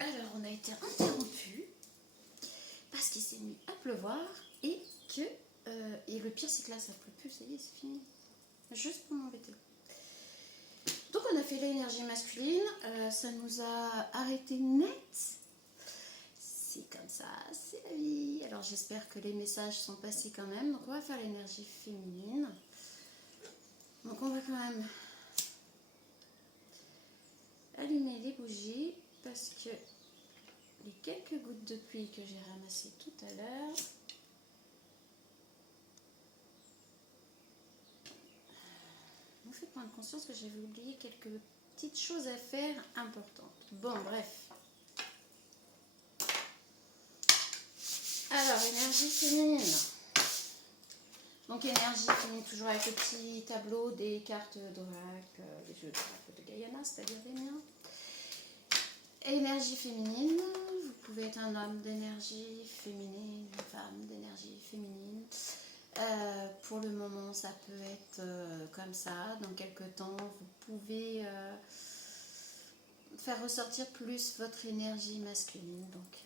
Alors, on a été interrompu parce qu'il s'est mis à pleuvoir et que... et le pire, c'est que là, ça pleut plus, ça y est, c'est fini. Juste pour m'embêter. Donc, on a fait l'énergie masculine. Ça nous a arrêté net. C'est comme ça, c'est la vie. Alors, j'espère que les messages sont passés quand même. Donc, on va faire l'énergie féminine. Donc, on va quand même allumer les bougies parce que les quelques gouttes de pluie que j'ai ramassées tout à l'heure m'ont fait prendre conscience que j'avais oublié quelques petites choses à faire importantes. Bon, bref. Alors, énergie féminine. Donc, énergie féminine, toujours avec le petit tableau des cartes d'oracle, des jeux d'oracle de Guyana, c'est-à-dire des miens. Énergie féminine, vous pouvez être un homme d'énergie féminine, une femme d'énergie féminine. Pour le moment, ça peut être comme ça. Dans quelques temps, vous pouvez faire ressortir plus votre énergie masculine. Donc,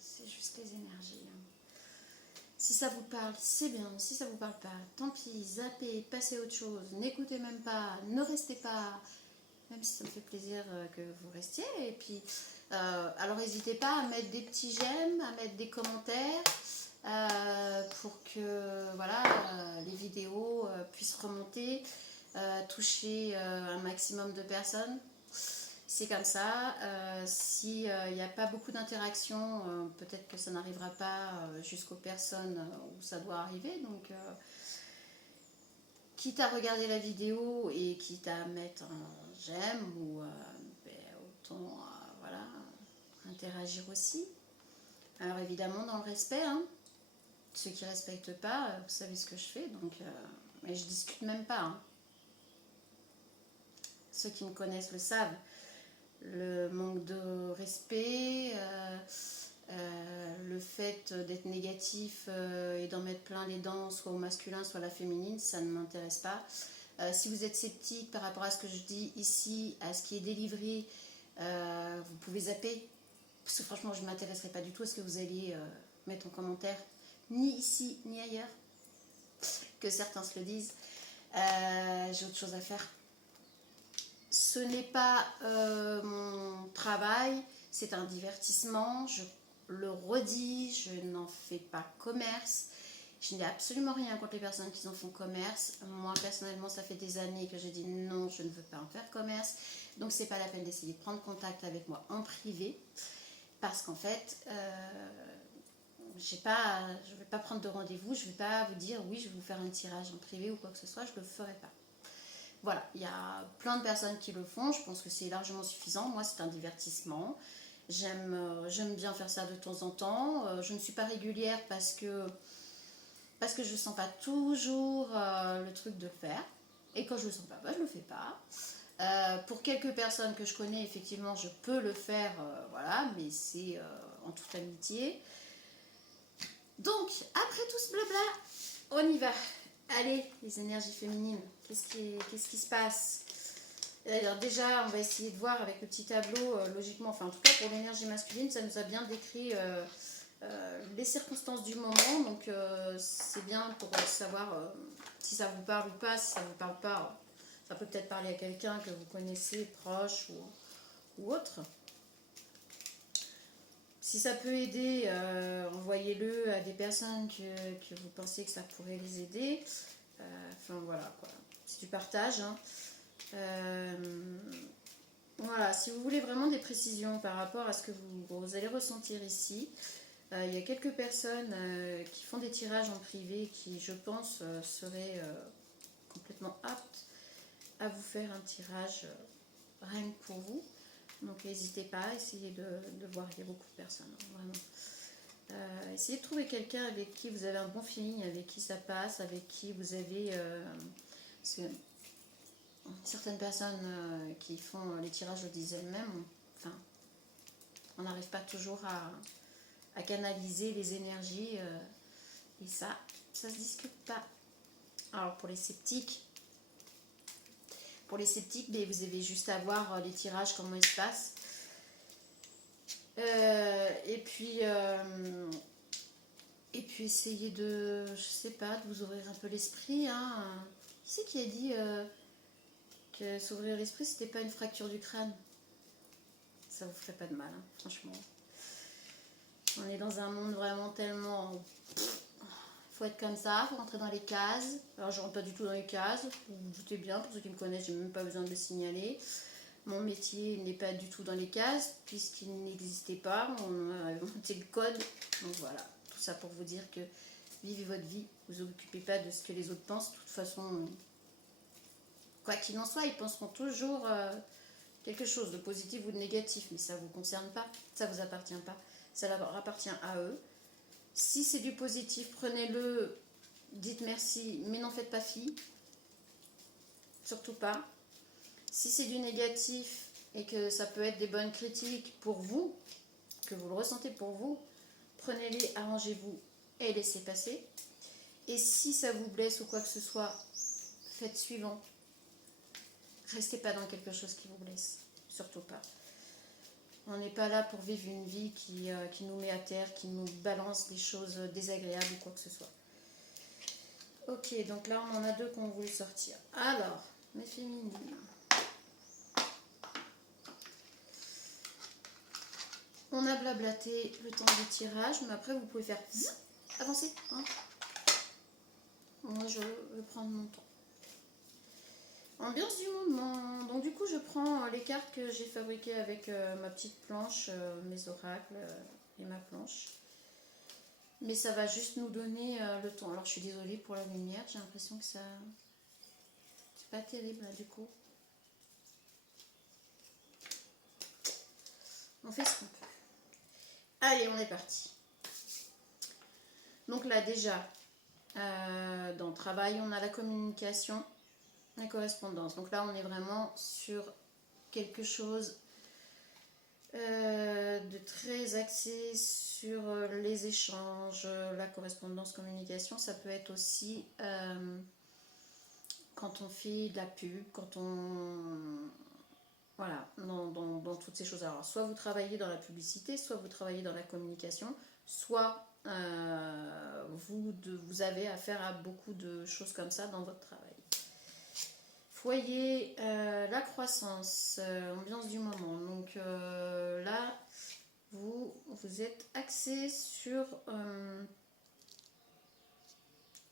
c'est juste les énergies. Hein. Si ça vous parle, c'est bien. Si ça vous parle pas, tant pis, zappez, passez à autre chose. N'écoutez même pas, ne restez pas. Même si ça me fait plaisir que vous restiez. Et puis, alors n'hésitez pas à mettre des petits j'aime, à mettre des commentaires pour que voilà, les vidéos puissent remonter, toucher un maximum de personnes. C'est comme ça. S'il n'y a pas beaucoup d'interaction, peut-être que ça n'arrivera pas jusqu'aux personnes où ça doit arriver. Donc, quitte à regarder la vidéo et quitte à mettre un j'aime ou autant voilà, interagir aussi. Alors évidemment dans le respect, hein. Ceux qui ne respectent pas, vous savez ce que je fais, donc mais je discute même pas. Hein. Ceux qui me connaissent le savent. Le manque de respect, le fait d'être négatif et d'en mettre plein les dents, soit au masculin, soit à la féminine, ça ne m'intéresse pas. Si vous êtes sceptique par rapport à ce que je dis ici, à ce qui est délivré, vous pouvez zapper. Parce que franchement, je ne m'intéresserai pas du tout à ce que vous alliez mettre en commentaire, ni ici, ni ailleurs. Que certains se le disent. J'ai autre chose à faire. Ce n'est pas mon travail, c'est un divertissement. Je le redis, je n'en fais pas commerce. Je n'ai absolument rien contre les personnes qui en font commerce. Moi, personnellement, ça fait des années que j'ai dit non, je ne veux pas en faire commerce. Donc, c'est pas la peine d'essayer de prendre contact avec moi en privé. Parce qu'en fait, je ne vais pas prendre de rendez-vous. Je ne vais pas vous dire oui, je vais vous faire un tirage en privé ou quoi que ce soit. Je ne le ferai pas. Voilà, il y a plein de personnes qui le font. Je pense que c'est largement suffisant. Moi, c'est un divertissement. J'aime bien faire ça de temps en temps. Je ne suis pas régulière parce que je ne sens pas toujours le truc de le faire. Et quand je ne le sens pas, je ne le fais pas. Pour quelques personnes que je connais, effectivement, je peux le faire, voilà, mais c'est en toute amitié. Donc, après tout ce blabla, on y va. Allez, les énergies féminines, qu'est-ce qui se passe? Alors déjà, on va essayer de voir avec le petit tableau, logiquement, enfin en tout cas pour l'énergie masculine, ça nous a bien décrit les circonstances du moment, donc c'est bien pour savoir si ça vous parle ou pas. Si ça vous parle pas, ça peut peut-être parler à quelqu'un que vous connaissez, proche ou autre. Si ça peut aider, envoyez-le à des personnes que vous pensez que ça pourrait les aider. Enfin voilà quoi, c'est du partage. Hein. Voilà, si vous voulez vraiment des précisions par rapport à ce que vous allez ressentir ici, il y a quelques personnes qui font des tirages en privé qui, je pense, seraient complètement aptes à vous faire un tirage rien que pour vous. Donc n'hésitez pas, essayez de voir, il y a beaucoup de personnes, vraiment. Essayez de trouver quelqu'un avec qui vous avez un bon feeling, avec qui ça passe, avec qui vous avez... parce que certaines personnes qui font les tirages le disent elles-mêmes, enfin, on n'arrive pas toujours à canaliser les énergies et ça se discute pas. Alors pour les sceptiques, mais vous avez juste à voir les tirages, comment ils se passent. Et puis essayez de, je sais pas, de vous ouvrir un peu l'esprit. Hein. Qui c'est qui a dit que s'ouvrir l'esprit, c'était pas une fracture du crâne? Ça vous ferait pas de mal, hein, franchement. On est dans un monde vraiment tellement... faut être comme ça, faut rentrer dans les cases. Alors je rentre pas du tout dans les cases, vous vous doutez bien, pour ceux qui me connaissent, j'ai même pas besoin de le signaler. Mon métier n'est pas du tout dans les cases, puisqu'il n'existait pas, on a inventé le code. Donc voilà, tout ça pour vous dire que vivez votre vie, vous vous occupez pas de ce que les autres pensent. De toute façon, quoi qu'il en soit, ils penseront toujours quelque chose de positif ou de négatif, mais ça ne vous concerne pas, ça ne vous appartient pas, ça leur appartient à eux. Si c'est du positif, prenez-le, dites merci, mais n'en faites pas fi, surtout pas. Si c'est du négatif et que ça peut être des bonnes critiques pour vous, que vous le ressentez pour vous, prenez-les, arrangez-vous et laissez passer. Et si ça vous blesse ou quoi que ce soit, faites suivant. Restez pas dans quelque chose qui vous blesse, surtout pas. On n'est pas là pour vivre une vie qui nous met à terre, qui nous balance des choses désagréables ou quoi que ce soit. Ok, donc là on en a deux qu'on voulait sortir. Alors, mes féminines. On a blablaté le temps du tirage, mais après vous pouvez faire avancer. Hein. Moi je vais prendre mon temps. Ambiance du moment. Donc du coup je prends les cartes que j'ai fabriquées avec ma petite planche, mes oracles et ma planche. Mais ça va juste nous donner le temps. Alors je suis désolée pour la lumière, j'ai l'impression que ça... c'est pas terrible là, du coup. On fait ce qu'on peut. Allez, on est parti. Donc là déjà, dans le travail, on a la communication, la correspondance. Donc là, on est vraiment sur quelque chose de très axé sur les échanges, la correspondance, communication. Ça peut être aussi quand on fait de la pub, quand on... Voilà, dans toutes ces choses. Alors, soit vous travaillez dans la publicité, soit vous travaillez dans la communication, soit vous avez affaire à beaucoup de choses comme ça dans votre travail. Foyer, la croissance, ambiance du moment. Donc là, vous êtes axé sur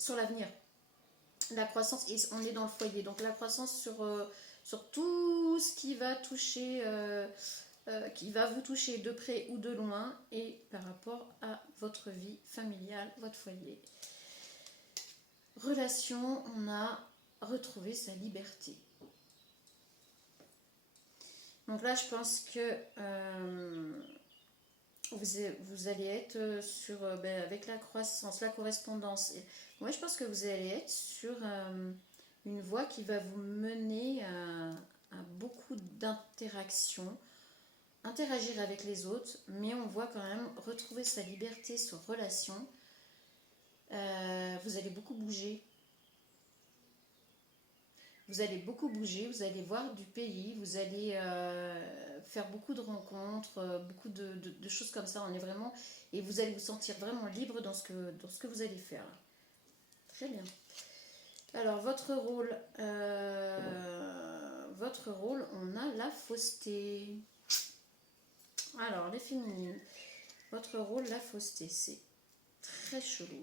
l'avenir. La croissance, et on est dans le foyer. Donc la croissance sur tout ce qui va toucher, qui va vous toucher de près ou de loin, et par rapport à votre vie familiale, votre foyer. Relation, on a retrouvé sa liberté. Donc là, je pense que vous allez être sur, avec la croissance, la correspondance. Et moi, je pense que vous allez être sur une voie qui va vous mener à beaucoup d'interactions, interagir avec les autres, mais on voit quand même retrouver sa liberté sur relation. Vous allez beaucoup bouger. Vous allez beaucoup bouger, vous allez voir du pays, vous allez faire beaucoup de rencontres, beaucoup de choses comme ça. On est vraiment, et vous allez vous sentir vraiment libre dans ce que vous allez faire. Très bien. Alors, votre rôle, on a la fausseté. Alors, les féminines, votre rôle, la fausseté, c'est très chelou.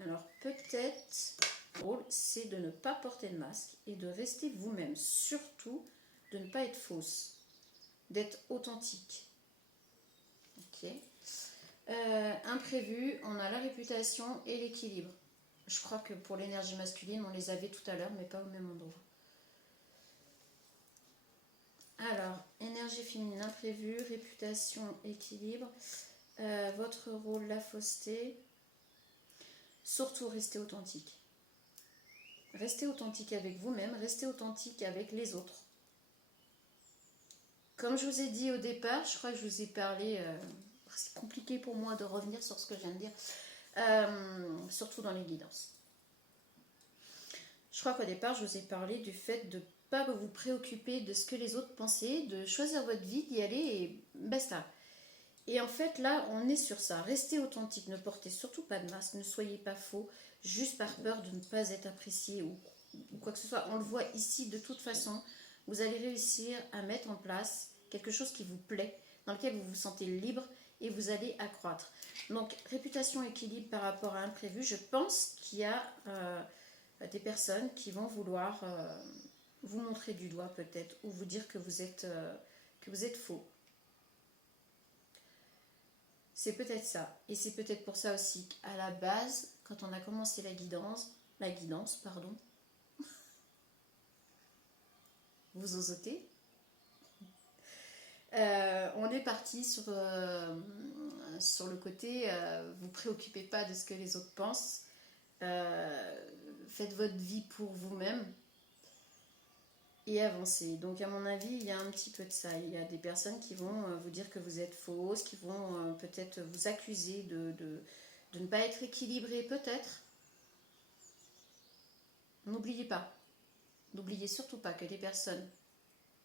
Alors, peut-être... rôle, c'est de ne pas porter de masque et de rester vous-même, surtout de ne pas être fausse, d'être authentique. Ok. Imprévu, on a la réputation et l'équilibre. Je crois que pour l'énergie masculine, on les avait tout à l'heure, mais pas au même endroit. Alors, énergie féminine, imprévu, réputation, équilibre. Votre rôle, la fausseté. Surtout, restez authentique. Restez authentique avec vous-même, restez authentique avec les autres. Comme je vous ai dit au départ, je crois que je vous ai parlé, c'est compliqué pour moi de revenir sur ce que je viens de dire, surtout dans les guidances. Je crois qu'au départ, je vous ai parlé du fait de pas vous préoccuper de ce que les autres pensaient, de choisir votre vie, d'y aller et basta. Et en fait, là, on est sur ça. Restez authentique, ne portez surtout pas de masque, ne soyez pas faux, juste par peur de ne pas être apprécié ou quoi que ce soit. On le voit ici, de toute façon, vous allez réussir à mettre en place quelque chose qui vous plaît, dans lequel vous vous sentez libre et vous allez accroître. Donc, réputation, équilibre par rapport à imprévu, je pense qu'il y a des personnes qui vont vouloir vous montrer du doigt peut-être, ou vous dire que vous êtes faux. C'est peut-être ça. Et c'est peut-être pour ça aussi qu'à la base, quand on a commencé la guidance, pardon, vous osotez, on est parti sur le côté vous préoccupez pas de ce que les autres pensent, faites votre vie pour vous-même et avancez. Donc à mon avis, il y a un petit peu de ça. Il y a des personnes qui vont vous dire que vous êtes fausse, qui vont peut-être vous accuser de ne pas être équilibré, peut-être. N'oubliez pas, n'oubliez surtout pas que les personnes,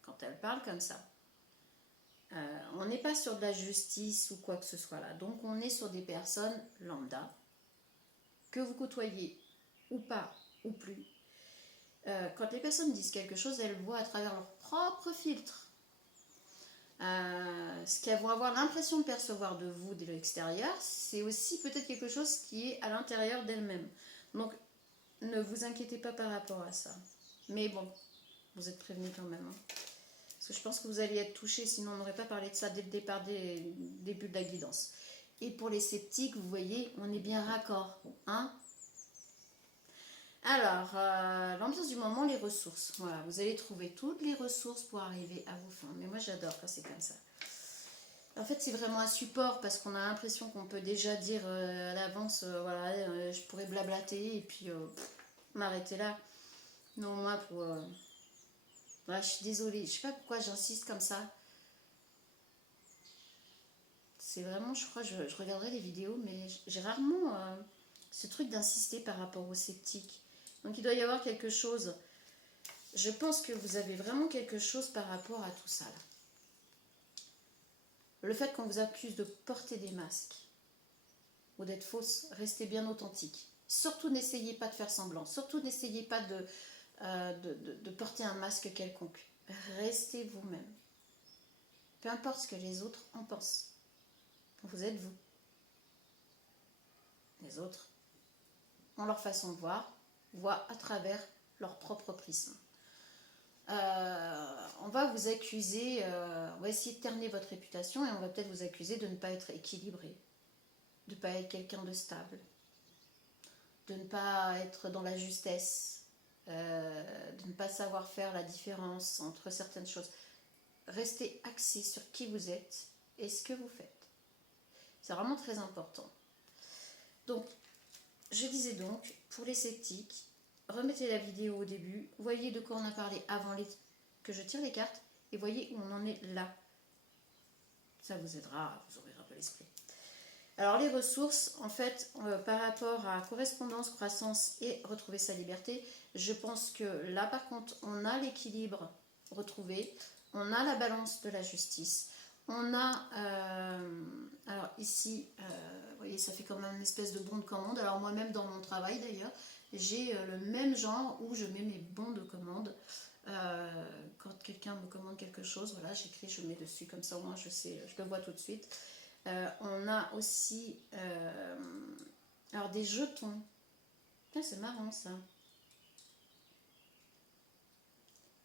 quand elles parlent comme ça, on n'est pas sur de la justice ou quoi que ce soit là. Donc on est sur des personnes lambda, que vous côtoyez ou pas, ou plus. Quand les personnes disent quelque chose, elles voient à travers leur propre filtre. Ce qu'elles vont avoir l'impression de percevoir de vous, de l'extérieur, c'est aussi peut-être quelque chose qui est à l'intérieur d'elles-mêmes. Donc ne vous inquiétez pas par rapport à ça. Mais bon, vous êtes prévenus quand même. Hein. Parce que je pense que vous allez être touchés, sinon on n'aurait pas parlé de ça dès le départ des débuts de la guidance. Et pour les sceptiques, vous voyez, on est bien raccord. Hein. Alors, l'ambiance du moment, les ressources. Voilà, vous allez trouver toutes les ressources pour arriver à vos fins. Mais moi, j'adore quand c'est comme ça. En fait, c'est vraiment un support parce qu'on a l'impression qu'on peut déjà dire à l'avance, voilà, je pourrais blablater et puis m'arrêter là. Non, moi, pour... voilà, je suis désolée. Je sais pas pourquoi j'insiste comme ça. C'est vraiment, je crois, je regarderai les vidéos, mais j'ai rarement ce truc d'insister par rapport aux sceptiques. Donc il doit y avoir quelque chose. Je pense que vous avez vraiment quelque chose par rapport à tout ça. Là. Le fait qu'on vous accuse de porter des masques ou d'être fausse, restez bien authentique. Surtout n'essayez pas de faire semblant. Surtout n'essayez pas de porter un masque quelconque. Restez vous-même. Peu importe ce que les autres en pensent. Vous êtes vous. Les autres ont leur façon de voir, voient à travers leur propre prisme. On va vous accuser, on va essayer de terner votre réputation et on va peut-être vous accuser de ne pas être équilibré, de ne pas être quelqu'un de stable, de ne pas être dans la justesse, de ne pas savoir faire la différence entre certaines choses. Restez axé sur qui vous êtes et ce que vous faites. C'est vraiment très important. Donc, je disais donc, pour les sceptiques, remettez la vidéo au début, voyez de quoi on a parlé avant que je tire les cartes et voyez où on en est là. Ça vous aidera à vous ouvrir un peu l'esprit. Alors les ressources, en fait, par rapport à correspondance, croissance et retrouver sa liberté, je pense que là par contre, on a l'équilibre retrouvé, on a la balance de la justice, on a, alors ici, vous voyez, ça fait comme une espèce de bon de commande. Alors moi-même dans mon travail d'ailleurs, j'ai le même genre où je mets mes bons de commande. Quand quelqu'un me commande quelque chose, voilà, j'écris, je mets dessus comme ça, au moins je sais, je le vois tout de suite. On a aussi alors des jetons. C'est marrant ça.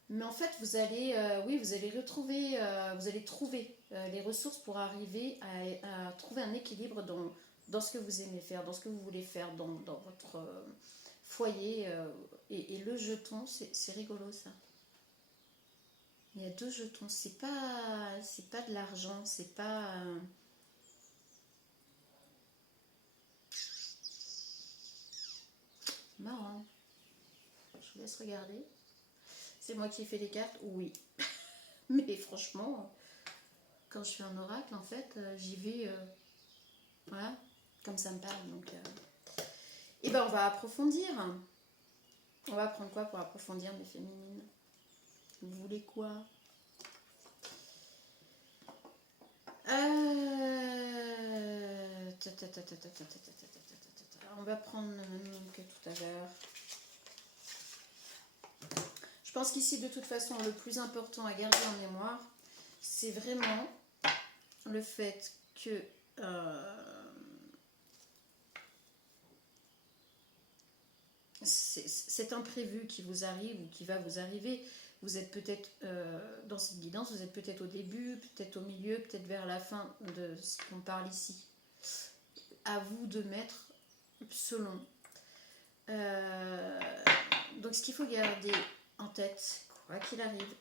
Mais en fait, vous allez, oui, vous allez retrouver, vous allez trouver les ressources pour arriver à trouver un équilibre dans ce que vous aimez faire, dans ce que vous voulez faire, dans votre foyer. Et le jeton, c'est rigolo ça. Il y a 2 jetons. C'est pas de l'argent, c'est pas. Marrant. Je vous laisse regarder. C'est moi qui ai fait les cartes, oui. Mais franchement, quand je fais un oracle, en fait, j'y vais, voilà, comme ça me parle. Donc, et ben, on va approfondir. On va prendre quoi pour approfondir mes féminines? Vous voulez quoi? On va prendre le même que tout à l'heure. Je pense qu'ici, de toute façon, le plus important à garder en mémoire, c'est vraiment le fait que cet imprévu qui vous arrive ou qui va vous arriver, vous êtes peut-être dans cette guidance, vous êtes peut-être au début, peut-être au milieu, peut-être vers la fin de ce qu'on parle ici. À vous de mettre selon. Donc ce qu'il faut garder en tête, quoi qu'il arrive,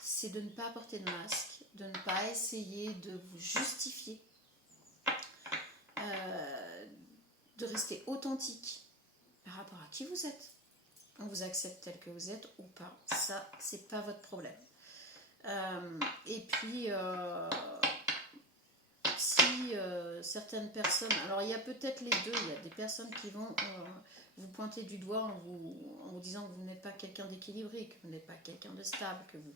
c'est de ne pas porter de masque, de ne pas essayer de vous justifier, de rester authentique par rapport à qui vous êtes. On vous accepte tel que vous êtes ou pas, ça c'est pas votre problème. Et puis si certaines personnes, alors il y a peut-être les deux, il y a des personnes qui vont vous pointer du doigt en vous disant que vous n'êtes pas quelqu'un d'équilibré, que vous n'êtes pas quelqu'un de stable, que vous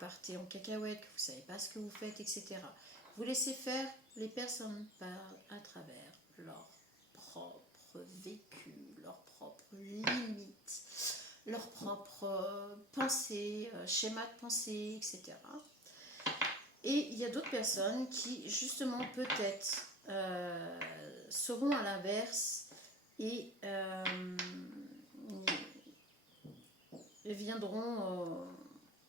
partez en cacahuète, que vous ne savez pas ce que vous faites, etc. Vous laissez faire, les personnes parlent à travers leur propre vécu, leurs propres limites, leurs propres pensées, schémas de pensée, etc. Et il y a d'autres personnes qui, justement, peut-être seront à l'inverse et viendront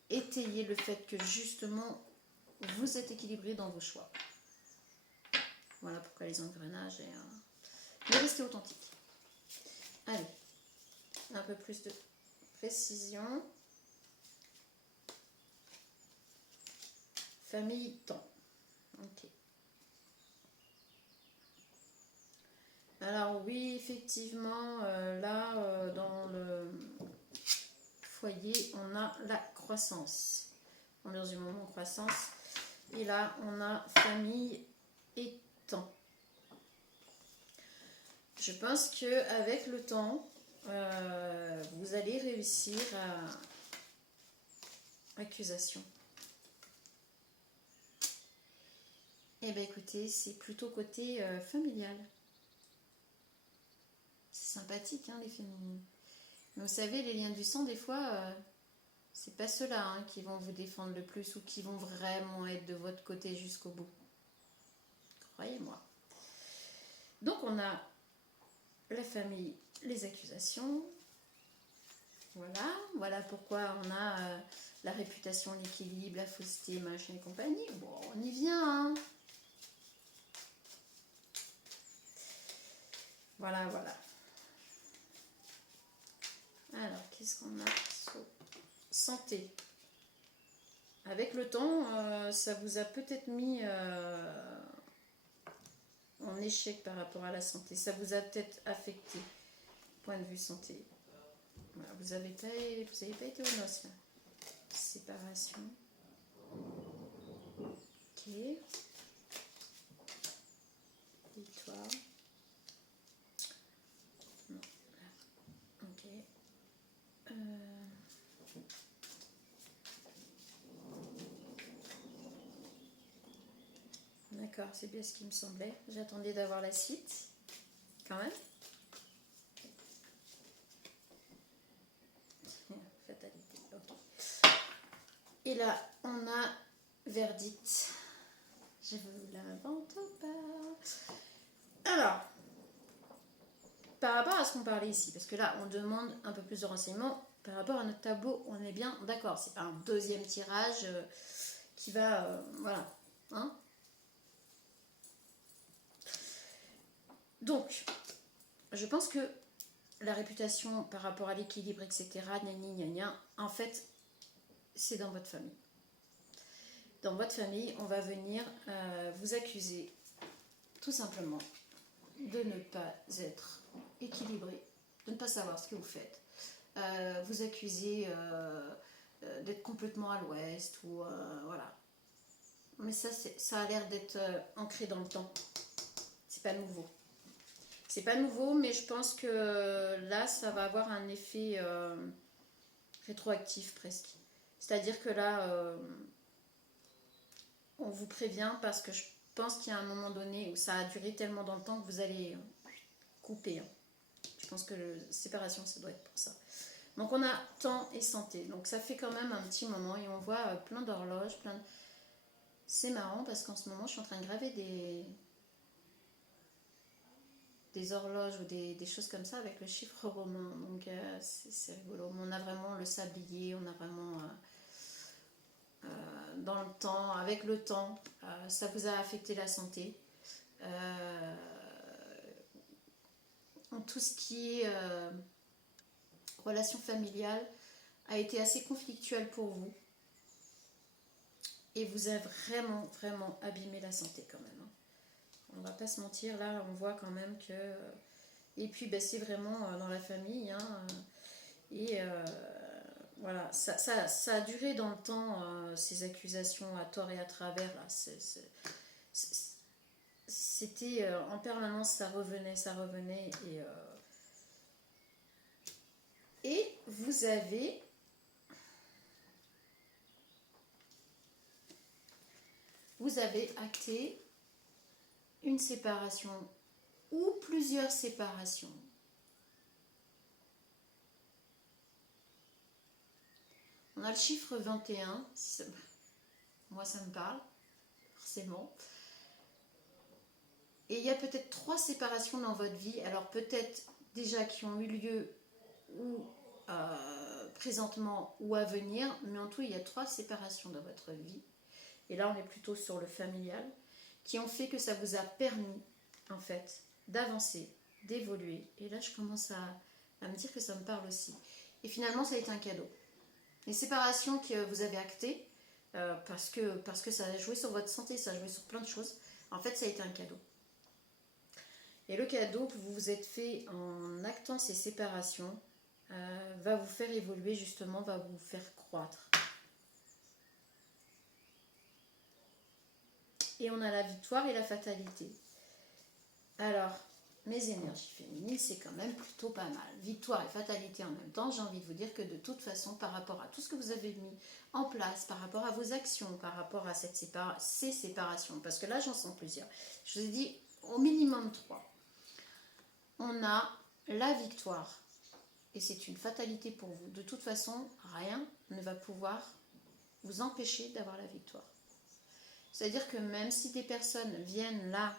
étayer le fait que, justement, vous êtes équilibré dans vos choix. Voilà pourquoi les engrenages et... mais restez authentique. Allez, un peu plus de précision. Famille, temps. Ok. Alors oui, effectivement, là, dans le foyer, on a la croissance. On est dans un moment de croissance. Et là, on a famille et temps. Je pense qu'avec le temps, vous allez réussir à... Accusation. Eh bien écoutez, c'est plutôt côté familial. C'est sympathique, hein, les féminines. Mais vous savez, les liens du sang, des fois, c'est pas ceux-là hein, qui vont vous défendre le plus ou qui vont vraiment être de votre côté jusqu'au bout. Croyez-moi. Donc on a la famille, les accusations. Voilà pourquoi on a la réputation, l'équilibre, la fausseté, machin et compagnie. Bon, on y vient, hein. Voilà. Alors, qu'est-ce qu'on a? Santé. Avec le temps, ça vous a peut-être mis en échec par rapport à la santé. Ça vous a peut-être affecté, point de vue santé. Voilà, vous n'avez pas été aux noces, là. Séparation. Ok. Et toi? Non. Ok. D'accord, c'est bien ce qui me semblait. J'attendais d'avoir la suite, quand même. Fatalité, ok. Et là, on a verdict. Je vous l'invente pas. Alors, par rapport à ce qu'on parlait ici, parce que là, on demande un peu plus de renseignements. Par rapport à notre tableau, on est bien d'accord. C'est pas un deuxième tirage qui va... voilà. Hein? Donc, je pense que la réputation par rapport à l'équilibre, etc., en fait, c'est dans votre famille. Dans votre famille, on va venir vous accuser tout simplement de ne pas être équilibré, de ne pas savoir ce que vous faites. Vous accuser d'être complètement à l'ouest ou voilà. Mais ça a l'air d'être ancré dans le temps. C'est pas nouveau. C'est pas nouveau, mais je pense que là, ça va avoir un effet rétroactif presque. C'est-à-dire que là, on vous prévient parce que je pense qu'il y a un moment donné où ça a duré tellement dans le temps que vous allez couper. Hein. Je pense que la séparation, ça doit être pour ça. Donc on a temps et santé. Donc ça fait quand même un petit moment et on voit plein d'horloges, plein de... C'est marrant parce qu'en ce moment, je suis en train de graver des horloges ou des choses comme ça avec le chiffre romain. Donc c'est rigolo. On a vraiment le sablier, on a vraiment... dans le temps, avec le temps, ça vous a affecté la santé. Tout ce qui est relation familiale a été assez conflictuel pour vous. Et vous avez vraiment, vraiment abîmé la santé quand même. Hein. On va pas se mentir, là on voit quand même que... Et puis ben, c'est vraiment dans la famille. Hein, et voilà, ça a duré dans le temps, ces accusations à tort et à travers. Là, c'était en permanence, ça revenait. Et vous avez... Vous avez acté une séparation ou plusieurs séparations. On a le chiffre 21, moi ça me parle, forcément. Et il y a peut-être 3 séparations dans votre vie, alors peut-être déjà qui ont eu lieu ou présentement ou à venir, mais en tout il y a 3 séparations dans votre vie. Et là on est plutôt sur le familial, qui ont fait que ça vous a permis en fait d'avancer, d'évoluer. Et là je commence à me dire que ça me parle aussi. Et finalement ça a été un cadeau. Les séparations que vous avez actées, parce que ça a joué sur votre santé, ça a joué sur plein de choses, en fait ça a été un cadeau. Et le cadeau que vous vous êtes fait en actant ces séparations va vous faire évoluer justement, va vous faire croître. Et on a la victoire et la fatalité. Alors, mes énergies féminines, c'est quand même plutôt pas mal. Victoire et fatalité en même temps, j'ai envie de vous dire que de toute façon, par rapport à tout ce que vous avez mis en place, par rapport à vos actions, par rapport à ces séparations, parce que là, j'en sens plusieurs. Je vous ai dit au minimum 3. On a la victoire. Et c'est une fatalité pour vous. De toute façon, rien ne va pouvoir vous empêcher d'avoir la victoire. C'est-à-dire que même si des personnes viennent là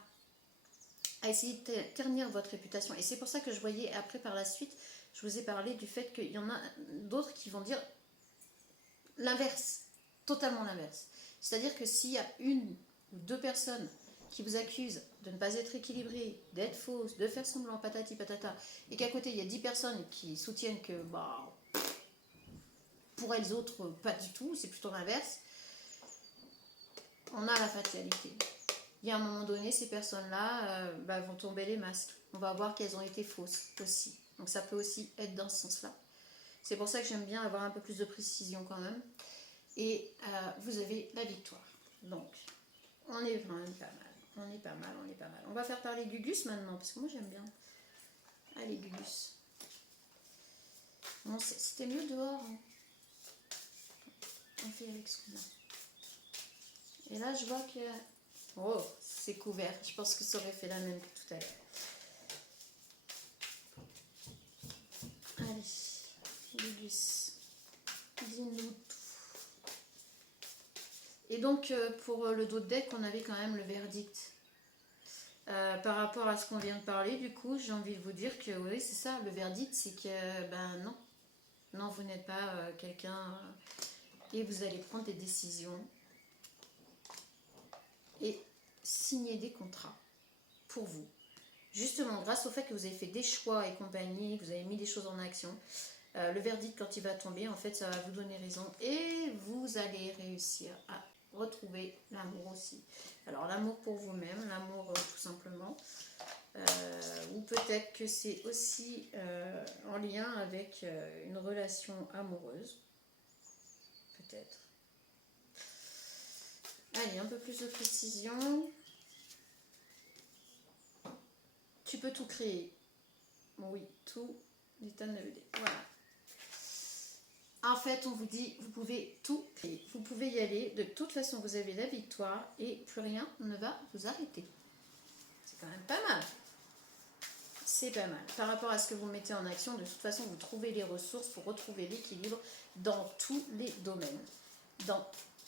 à essayer de ternir votre réputation, et c'est pour ça que je voyais après par la suite, je vous ai parlé du fait qu'il y en a d'autres qui vont dire l'inverse, totalement l'inverse. C'est-à-dire que s'il y a 1 ou 2 personnes qui vous accusent de ne pas être équilibrée, d'être fausse, de faire semblant, patati patata, et qu'à côté il y a 10 personnes qui soutiennent que pour elles autres, pas du tout, c'est plutôt l'inverse, on a la fatalité. Il y a un moment donné, ces personnes-là vont tomber les masques. On va voir qu'elles ont été fausses aussi. Donc ça peut aussi être dans ce sens-là. C'est pour ça que j'aime bien avoir un peu plus de précision quand même. Et vous avez la victoire. Donc, on est vraiment pas mal. On est pas mal. On va faire parler Gugus maintenant, parce que moi j'aime bien. Allez, Gugus. Bon, c'était mieux dehors. Hein. On fait avec ce qu'on a. Et là, je vois que... Oh, c'est couvert. Je pense que ça aurait fait la même que tout à l'heure. Allez, Gugus, dis-nous tout. Et donc, pour le dos de deck, on avait quand même le verdict. Par rapport à ce qu'on vient de parler, du coup, j'ai envie de vous dire que oui, c'est ça. Le verdict, c'est que, non. Non, vous n'êtes pas quelqu'un... et vous allez prendre des décisions. Et signer des contrats pour vous. Justement, grâce au fait que vous avez fait des choix et compagnie, que vous avez mis des choses en action, le verdict, quand il va tomber, en fait, ça va vous donner raison. Et vous allez réussir à retrouver l'amour aussi. Alors, l'amour pour vous-même, l'amour tout simplement. Ou peut-être que c'est aussi en lien avec une relation amoureuse. Peut-être. Allez, un peu plus de précision. Tu peux tout créer. Oui, tout l'état de voilà. En fait, on vous dit, vous pouvez tout créer. Vous pouvez y aller. De toute façon, vous avez la victoire et plus rien ne va vous arrêter. C'est quand même pas mal. C'est pas mal. Par rapport à ce que vous mettez en action, de toute façon, vous trouvez les ressources pour retrouver l'équilibre dans tous les domaines. Dans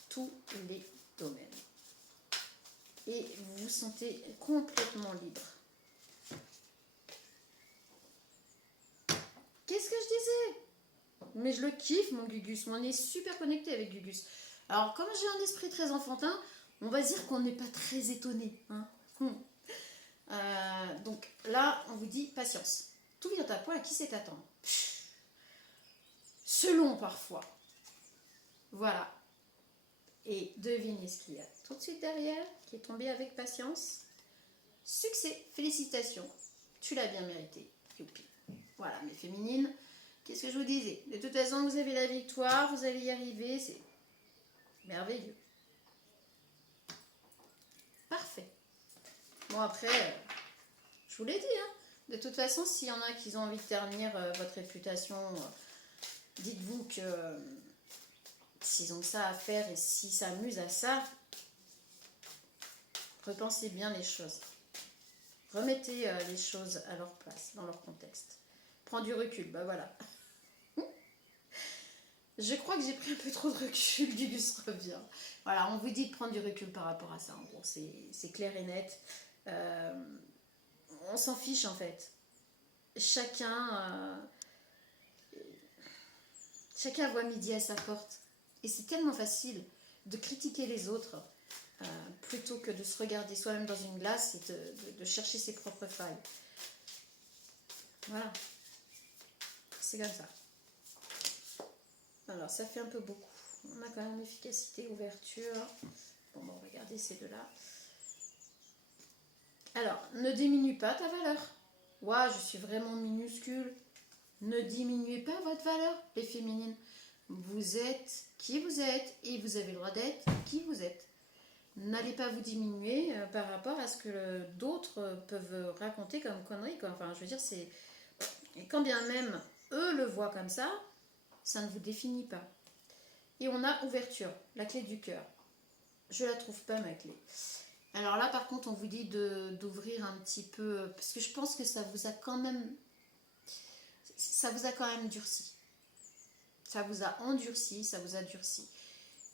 tous les domaines. Et vous vous sentez complètement libre. Qu'est-ce que je disais? Mais je le kiffe, mon Gugus. On est super connecté avec Gugus. Alors, comme j'ai un esprit très enfantin, on va dire qu'on n'est pas très étonné. Hein. Donc là, on vous dit patience. Tout vient à point, à qui sait attendre. Selon parfois. Voilà. Et devinez ce qu'il y a tout de suite derrière, qui est tombé avec patience. Succès, félicitations. Tu l'as bien mérité. Youpi. Voilà, mes féminines. Qu'est-ce que je vous disais? De toute façon, vous avez la victoire, vous allez y arriver, c'est merveilleux. Parfait. Bon, après, je vous l'ai dit, hein. De toute façon, s'il y en a qui ont envie de ternir votre réputation, dites-vous que s'ils ont ça à faire et s'ils s'amusent à ça, repensez bien les choses. Remettez les choses à leur place, dans leur contexte. Prends du recul, bah voilà. Je crois que j'ai pris un peu trop de recul, Gugus revient. Voilà, on vous dit de prendre du recul par rapport à ça. En gros, c'est clair et net. On s'en fiche en fait. Chacun voit midi à sa porte. Et c'est tellement facile de critiquer les autres plutôt que de se regarder soi-même dans une glace et de chercher ses propres failles. Voilà. C'est comme ça. Alors, ça fait un peu beaucoup. On a quand même efficacité, ouverture. Bon, regardez ces deux-là. Alors, ne diminue pas ta valeur. Ouah, je suis vraiment minuscule. Ne diminuez pas votre valeur, les féminines. Vous êtes qui vous êtes et vous avez le droit d'être qui vous êtes. N'allez pas vous diminuer par rapport à ce que d'autres peuvent raconter comme conneries, quoi. Enfin, je veux dire, c'est... Et quand bien même eux le voient comme ça ne vous définit pas. Et on a ouverture, la clé du cœur. Je la trouve pas, ma clé. Alors là, par contre, on vous dit d'ouvrir un petit peu, parce que je pense que ça vous a quand même durci. Ça vous a endurci, ça vous a durci.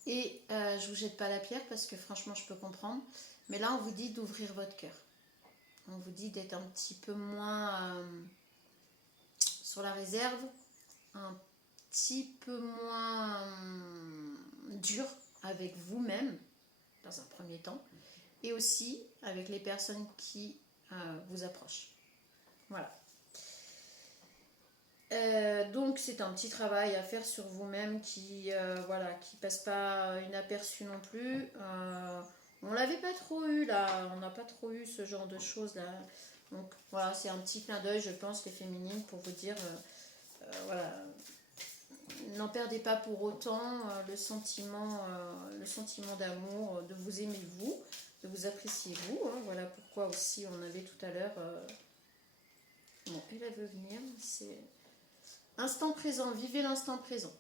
Et je vous jette pas la pierre parce que franchement, je peux comprendre. Mais là, on vous dit d'ouvrir votre cœur. On vous dit d'être un petit peu moins sur la réserve, un petit peu moins dur avec vous-même, dans un premier temps, et aussi avec les personnes qui vous approchent. Voilà. Donc c'est un petit travail à faire sur vous-même qui passe pas inaperçu non plus. On l'avait pas trop eu là, on n'a pas trop eu ce genre de choses là. Donc voilà, c'est un petit clin d'œil, je pense, les féminines, pour vous dire voilà, n'en perdez pas pour autant le sentiment d'amour, de vous aimer vous, de vous apprécier vous. Hein. Voilà pourquoi aussi on avait tout à l'heure. Bon, elle veut venir, c'est instant présent, vivez l'instant présent.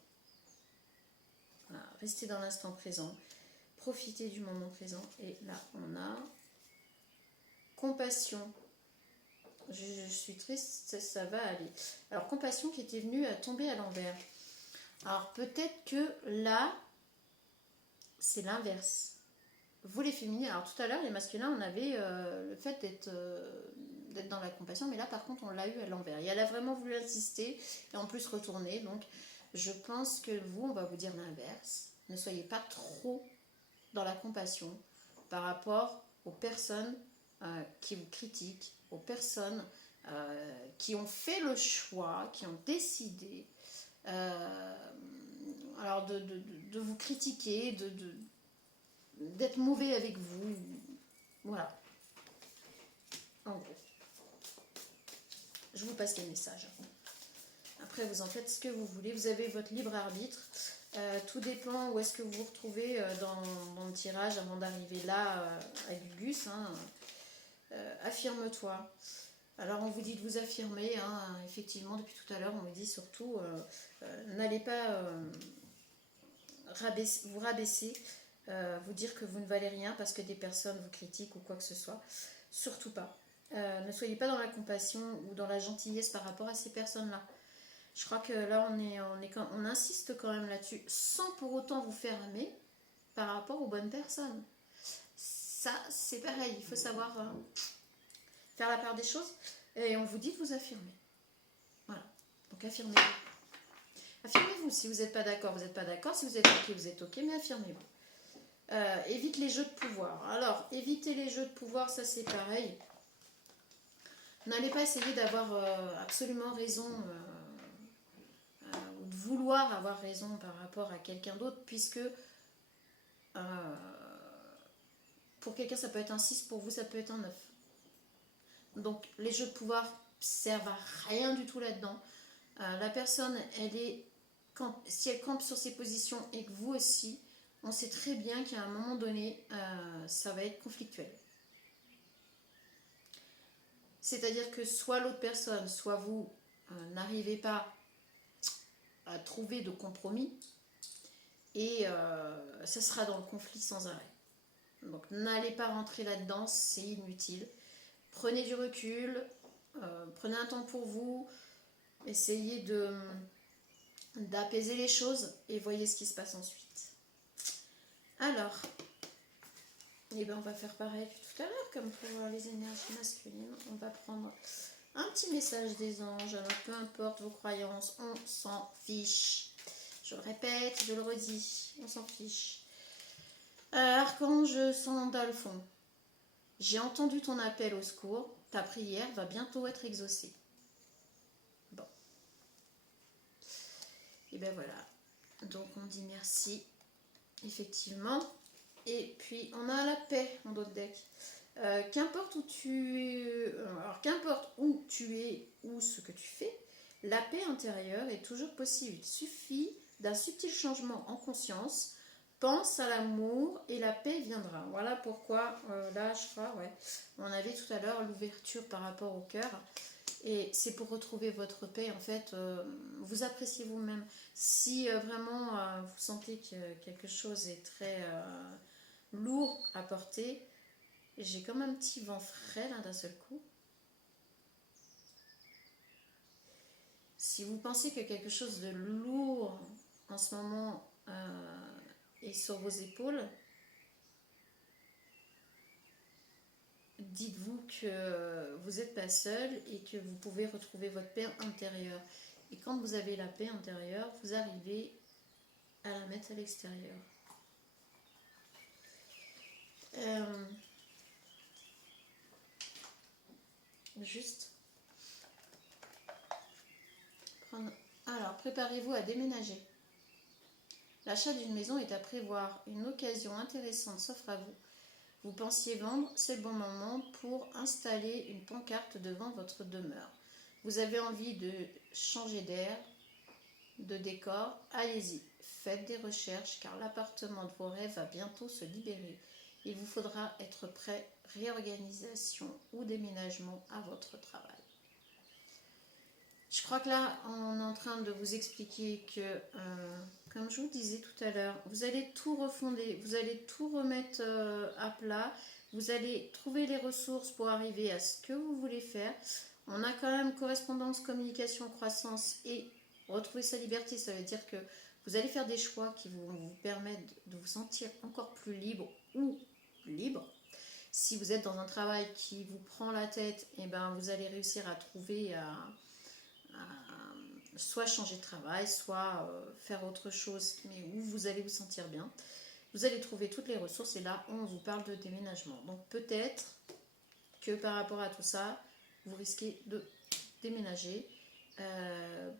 Voilà, restez dans l'instant présent, profitez du moment présent. Et là, on a compassion. Je suis triste, ça va aller. Alors, compassion qui était venue à tomber à l'envers. Alors, peut-être que là, c'est l'inverse. Vous les féminines, alors tout à l'heure, les masculins, on avait le fait d'être dans la compassion, mais là, par contre, on l'a eu à l'envers. Et elle a vraiment voulu insister et en plus retourner. Donc, je pense que vous, on va vous dire l'inverse. Ne soyez pas trop dans la compassion par rapport aux personnes qui vous critiquent, aux personnes qui ont fait le choix, qui ont décidé alors de vous critiquer, d'être mauvais avec vous. Voilà. En gros. Je vous passe les messages. Après, vous en faites ce que vous voulez. Vous avez votre libre arbitre. Tout dépend où est-ce que vous vous retrouvez dans le tirage avant d'arriver là à Gugus. Hein. Affirme-toi. Alors on vous dit de vous affirmer, hein, effectivement depuis tout à l'heure on vous dit surtout n'allez pas vous rabaisser, vous dire que vous ne valez rien parce que des personnes vous critiquent ou quoi que ce soit. Surtout pas. Ne soyez pas dans la compassion ou dans la gentillesse par rapport à ces personnes-là. Je crois que là on insiste quand même là-dessus sans pour autant vous fermer par rapport aux bonnes personnes. Ça c'est pareil, il faut savoir faire la part des choses et on vous dit de vous affirmer. Voilà, donc affirmez-vous. Affirmez-vous, si vous n'êtes pas d'accord, vous n'êtes pas d'accord, si vous êtes ok, vous êtes ok, mais affirmez-vous. Évite les jeux de pouvoir. Alors, éviter les jeux de pouvoir, ça c'est pareil. N'allez pas essayer d'avoir absolument raison ou de vouloir avoir raison par rapport à quelqu'un d'autre, puisque pour quelqu'un ça peut être un 6, pour vous ça peut être un 9. Donc les jeux de pouvoir servent à rien du tout là-dedans. La personne, si elle campe sur ses positions et que vous aussi, on sait très bien qu'à un moment donné, ça va être conflictuel. C'est-à-dire que soit l'autre personne, soit vous n'arrivez pas à trouver de compromis et ça sera dans le conflit sans arrêt. Donc n'allez pas rentrer là-dedans, c'est inutile. Prenez du recul, prenez un temps pour vous, essayez d'apaiser les choses et voyez ce qui se passe ensuite. Alors, on va faire pareil que tout à l'heure, comme pour les énergies masculines. On va prendre un petit message des anges. Alors, peu importe vos croyances, on s'en fiche. Je le répète, je le redis, on s'en fiche. Archange Sandalphon, j'ai entendu ton appel au secours. Ta prière va bientôt être exaucée. Bon. Et ben voilà. Donc on dit merci, effectivement. Et puis on a la paix en d'autres decks. Qu'importe où tu es ou ce que tu fais, la paix intérieure est toujours possible. Il suffit d'un subtil changement en conscience. Pense à l'amour et la paix viendra. Voilà pourquoi là je crois, on avait tout à l'heure l'ouverture par rapport au cœur. Et c'est pour retrouver votre paix, en fait, vous appréciez vous-même. Si vraiment vous sentez que quelque chose est très lourd à porter, j'ai comme un petit vent frais là d'un seul coup. Si vous pensez que quelque chose de lourd en ce moment est sur vos épaules, dites-vous que vous n'êtes pas seul et que vous pouvez retrouver votre paix intérieure. Et quand vous avez la paix intérieure, vous arrivez à la mettre à l'extérieur. Juste prendre. Alors, préparez-vous à déménager. L'achat d'une maison est à prévoir. Une occasion intéressante s'offre à vous. Vous pensiez vendre, c'est le bon moment pour installer une pancarte devant votre demeure. Vous avez envie de changer d'air, de décor, allez-y. Faites des recherches car l'appartement de vos rêves va bientôt se libérer. Il vous faudra être prêt, réorganisation ou déménagement à votre travail. Je crois que là, on est en train de vous expliquer que, comme je vous disais tout à l'heure, vous allez tout refonder, vous allez tout remettre à plat, vous allez trouver les ressources pour arriver à ce que vous voulez faire. On a quand même correspondance, communication, croissance et retrouver sa liberté. Ça veut dire que vous allez faire des choix qui vont vous permettre de vous sentir encore plus libre ou libre. Si vous êtes dans un travail qui vous prend la tête, et ben vous allez réussir à trouver... soit changer de travail, soit faire autre chose, mais où vous allez vous sentir bien. Vous allez trouver toutes les ressources et là, on vous parle de déménagement. Donc peut-être que par rapport à tout ça, vous risquez de déménager.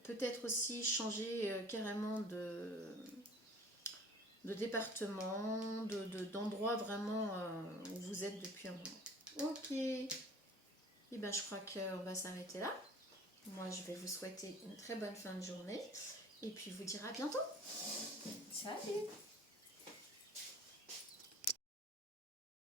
Peut-être aussi changer carrément de département, d'endroit vraiment où vous êtes depuis un moment. Ok. Et ben je crois qu'on va s'arrêter là. Moi, je vais vous souhaiter une très bonne fin de journée et puis vous dire à bientôt. Salut!